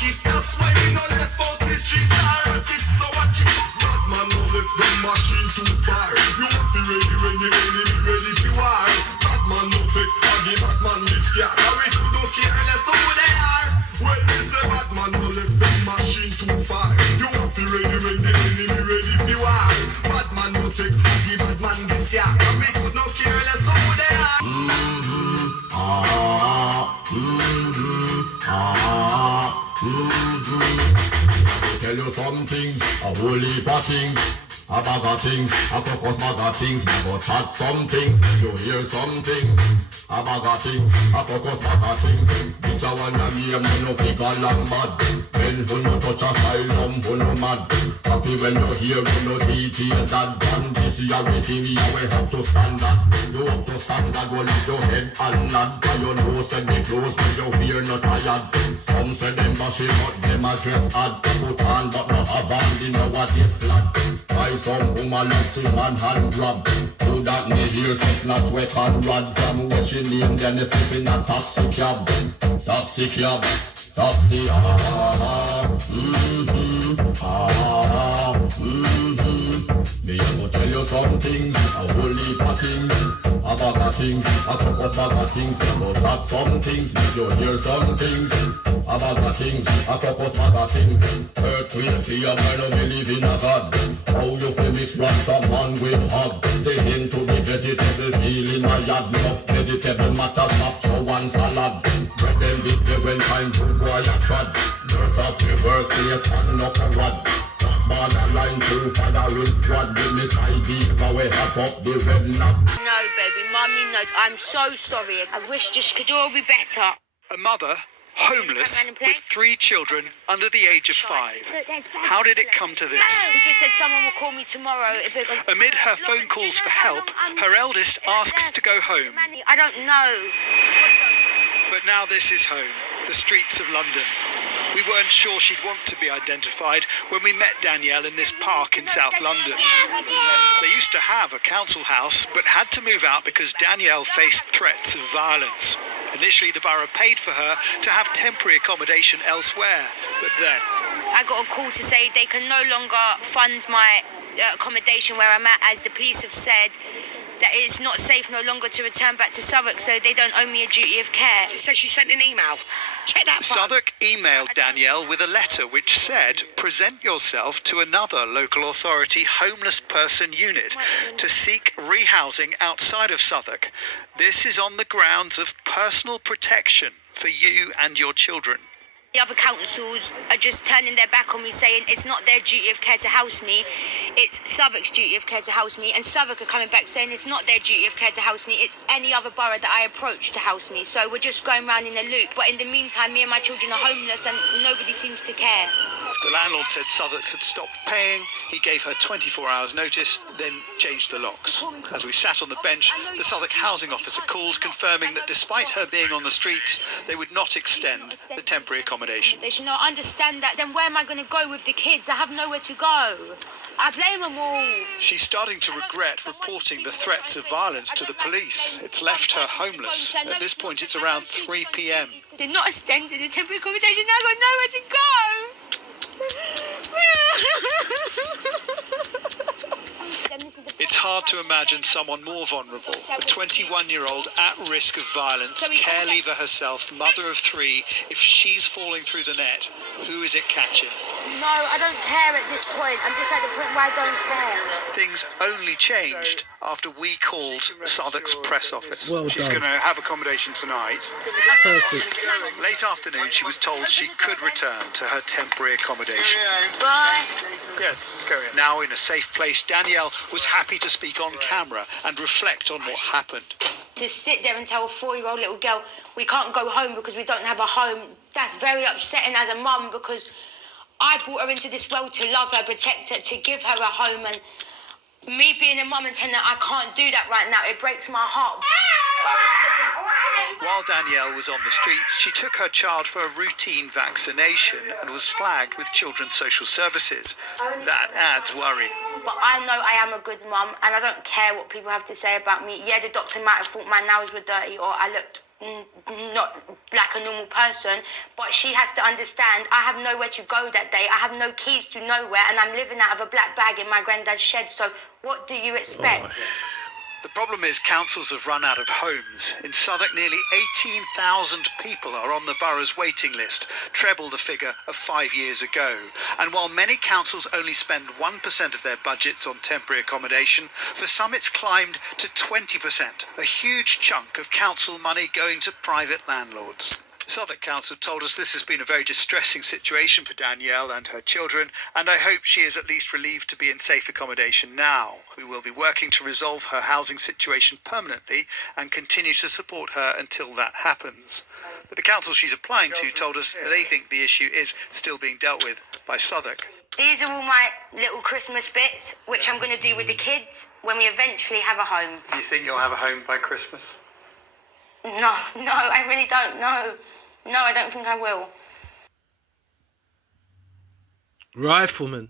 it. That's why we no left out the 3-star ratchet. So watch it. Batman no left them machine too far. You have to ready when the enemy ready to war. Batman no take baggy, Batman this cat. Now we don't care less who they are. Well, they say Batman no left them machine too far. You have to ready when the enemy ready to war. Batman no take baggy, Batman this cat. Now we don't care less who they are. I tell you some things, a whole heap of things, a bag of things, a cocos bag of things. I go chat some things, you hear some things, a bag of things, a cocos bag of things. This a one of me, man, no figure long bad. Men who no touch a style, who no mad. Happy when you hear who no DJ that band. This is your rhythm, you will have to stand that. You have to stand that, go lift your head and nod. By your nose and the clothes, when you hear not tired. Some say them bashy, but them a dress odd. Put on, but not a band, in know what is glad. Why some woman looks in man hand grab. Who that me hear say snatch weapon rod. From where she name, then they slip in a taxi cab. Taxi cab, taxi, Me a go tell you some things, a whole heap of things, a bag of things, a cocos bag of things. Me go chat some things, make you hear some things, a bag of things, a cocos bag of things. Earthquake fear, man, no believe in a God. How you can mix Rasta man with hog? Say him to the vegetable peel in my yard. Enough vegetable matters, not show one salad. Bread them big day when time to boy a trod. Verse up the verse, yes, and knock a rod. Man a line to father in squad. With me side deep, now we hop up the red knob. No, baby, mummy, no. I'm so sorry. I wish this could all be better. A mother, homeless, with 3 children under the age of 5. How did it come to this? He just said someone will call me tomorrow. Amid her phone calls for help, her eldest asks to go home. I don't know. But now this is home, the streets of London. We weren't sure she'd want to be identified when we met Danielle in this park in South London. They used to have a council house, but had to move out because Danielle faced threats of violence. Initially, the borough paid for her to have temporary accommodation elsewhere, but then... I got a call to say they can no longer fund my accommodation where I'm at, as the police have said that it's not safe no longer to return back to Southwark, so they don't owe me a duty of care. So she sent an email. Check that phone. Southwark emailed Danielle with a letter which said, present yourself to another local authority homeless person unit to seek rehousing outside of Southwark. This is on the grounds of personal protection for you and your children. The other councils are just turning their back on me, saying it's not their duty of care to house me, it's Southwark's duty of care to house me, and Southwark are coming back saying it's not their duty of care to house me, it's any other borough that I approach to house me. So we're just going round in a loop. But in the meantime, me and my children are homeless and nobody seems to care. The landlord said Southwark had stopped paying. He gave her 24 hours notice, then changed the locks. As we sat on the bench, the Southwark housing officer called, confirming that despite her being on the streets, they would not extend the temporary accommodation. They should not understand that. Then where am I going to go with the kids? I have nowhere to go. I blame them all. She's starting to regret reporting the threats of violence to the police. It's left her homeless. At this point, it's around 3 p.m. They're not extending the temporary accommodation. I've got nowhere to go. It's hard to imagine someone more vulnerable. A 21-year-old at risk of violence, care leaver herself, mother of 3. If she's falling through the net, who is it catching? No, I don't care at this point. I'm just at the point where I don't care. Things only changed after we called Southwark's press office. Well She's done. going to have accommodation tonight. Perfect. Late afternoon, she was told she could return to her temporary accommodation. Bye. Yes, carry on. Now in a safe place, Danielle was happy to speak on camera and reflect on what happened. To sit there and tell a 4-year-old little girl we can't go home because we don't have a home, that's very upsetting as a mum, because I brought her into this world to love her, protect her, to give her a home, and me being a mum and telling her I can't do that right now, it breaks my heart. While Danielle was on the streets, she took her child for a routine vaccination and was flagged with Children's Social Services. That adds worry. But I know I am a good mum, and I don't care what people have to say about me. Yeah, the doctor might have thought my nails were dirty or I looked not like a normal person, but she has to understand I have nowhere to go that day. I have no keys to nowhere, and I'm living out of a black bag in my granddad's shed. So what do you expect? The problem is councils have run out of homes. In Southwark, nearly 18,000 people are on the borough's waiting list, treble the figure of 5 years ago. And while many councils only spend 1% of their budgets on temporary accommodation, for some it's climbed to 20%, a huge chunk of council money going to private landlords. Southwark Council told us this has been a very distressing situation for Danielle and her children, and I hope she is at least relieved to be in safe accommodation now. We will be working to resolve her housing situation permanently and continue to support her until that happens. But the council she's applying to told us they think the issue is still being dealt with by Southwark. These are all my little Christmas bits, which I'm going to do with the kids when we eventually have a home. Do you think you'll have a home by Christmas? No, I really don't. No, I don't think I will. Rifleman.